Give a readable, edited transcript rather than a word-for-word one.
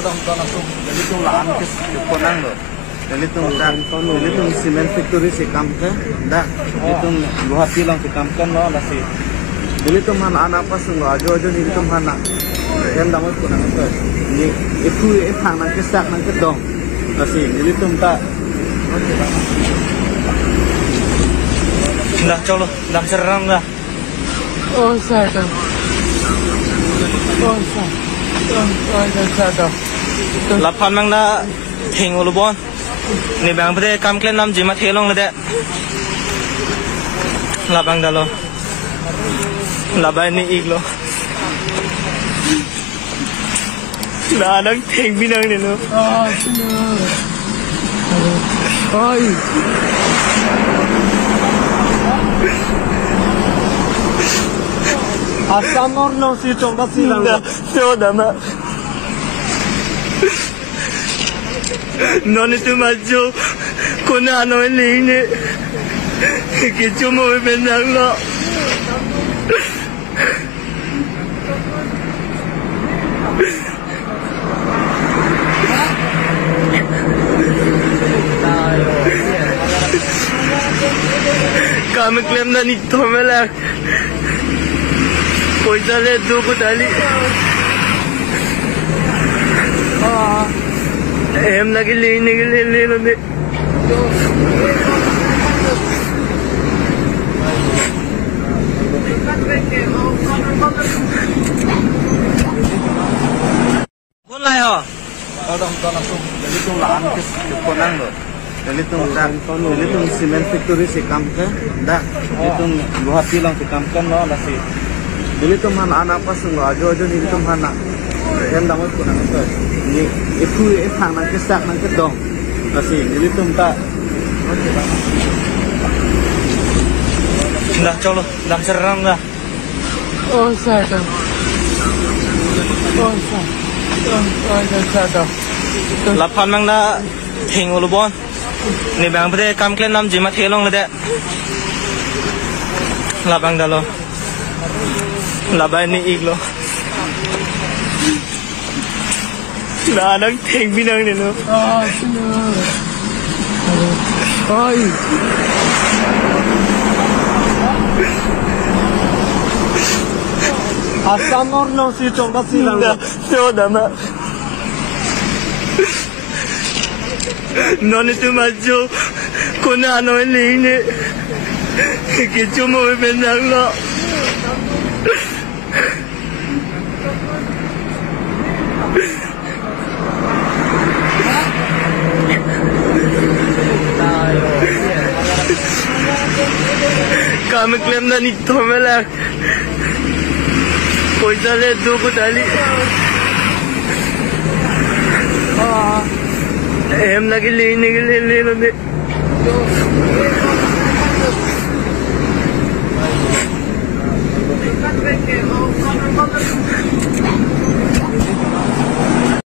Dari tung laan ke konang lo. Dari tung cement factory se kam ke, dah. Dari tung Guwahati lang se kam kan lo nasi. Dari tung mana anak pas lo ajo ni tung mana. Yang dapat konang ke. Ni itu phang nang ke sak nang ke dong. Nasi. Dari tung tak. Dah colo, dah serang dah. Oh saya. Oh saya. Lapan mang na thing ulubon. Ni bang pede kam klen nam jima thelong le de. Labang dalo. Labai ni iglo. Na nang thing binang ni lo. Ah, sino. Oi. Asam orang si congda silang. So dama. Non itu maju, kona ano ini, kita mau benang lo. Kami klaim na nito melak, poisa le dua tali. Em lagi lini nanti. Kau lah ya? Dari tung laan ke konang lo. Dari tung cement factory se kam ke, dah. Dari tung Guwahati lang se kam kan lo nasi. Dari tung mana anak pas lo ajo ni tung mana. Yang dapat konang ke. Ni itu phang nang ke sak nang ke dong. Nasi. Dari tung tak. Dah colo, dah serang dah. Oh saya. Oh saya. Lapan mang na thing ulubon. Ni bang pede kam klen nam jima thelong le de. Labang dalo. Labai ni iglo. Na nang thing binang ni lo. Ah, sino. Oi. Asam orang si congda silang. So dama. Non itu maju, kona ano ini, kita mau benang lo. Kami klaim na nito melak, poisa le dua tali. Em lagi lini nanti.